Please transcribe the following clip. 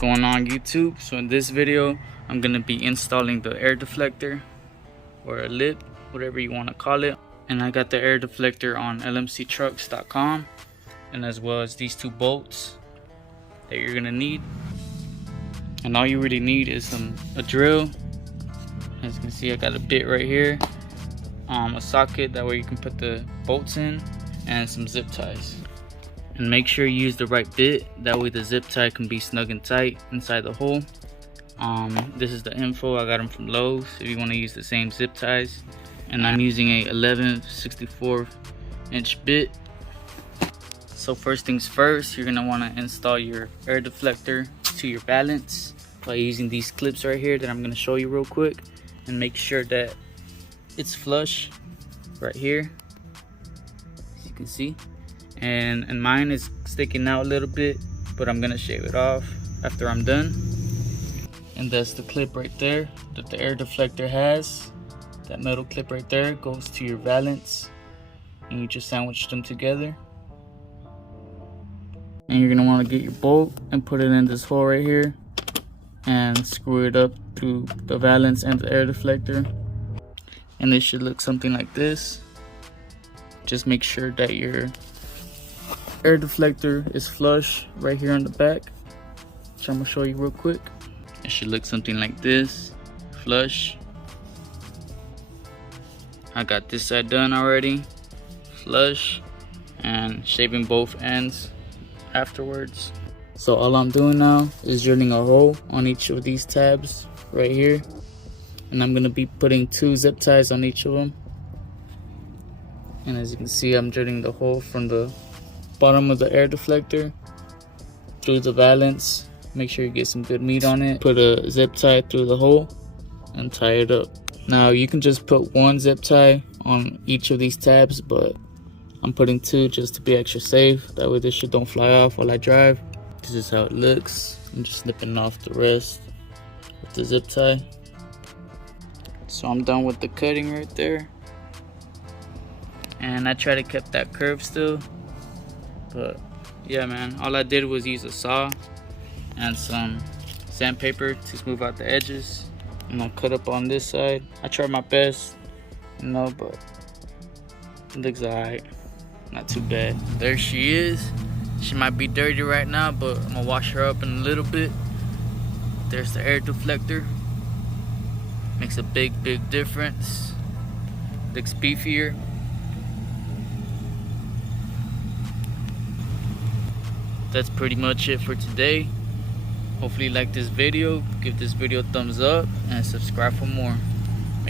going on YouTube? So in this video I'm gonna be installing the air deflector, or a lip, whatever you want to call it. And I got the air deflector on lmctrucks.com, and as well as these two bolts that you're gonna need. And all you really need is a drill. As you can see, I got a bit right here, a socket, that way you can put the bolts in, and some zip ties. And make sure you use the right bit, that way the zip tie can be snug and tight inside the hole. This is the info, I got them from Lowe's if you want to use the same zip ties. And I'm using a 11/64 inch bit. So first things first, you're gonna want to install your air deflector to your valance by using these clips right here that I'm gonna show you real quick. And make sure that it's flush right here, as you can see. And mine is sticking out a little bit, but I'm gonna shave it off after I'm done. And that's the clip right there that the air deflector has. That metal clip right there goes to your valance, and you just sandwich them together. And you're gonna want to get your bolt and put it in this hole right here and screw it up to the valance and the air deflector. And it should look something like this. Just make sure that your air deflector is flush right here on the back, which I'm gonna show you real quick. It should look something like this, flush. I got this side done already, flush, and shaving both ends afterwards. So all I'm doing now is drilling a hole on each of these tabs right here, and I'm gonna be putting 2 zip ties on each of them. And as you can see, I'm drilling the hole from the bottom of the air deflector through the valance. Make sure you get some good meat on it. Put a zip tie through the hole and tie it up. Now you can just put 1 zip tie on each of these tabs, but I'm putting 2 just to be extra safe. That way this shit don't fly off while I drive. This is how it looks. I'm just snipping off the rest with the zip tie. So I'm done with the cutting right there. And I try to keep that curve still. But yeah, man, all I did was use a saw and some sandpaper to smooth out the edges. I'm gonna cut up on this side. I tried my best, you know, but it looks alright. Not too bad. There she is. She might be dirty right now, but I'm gonna wash her up in a little bit. There's the air deflector. Makes a big difference. Looks beefier. That's pretty much it for today. Hopefully you like this video. Give this video a thumbs up and subscribe for more.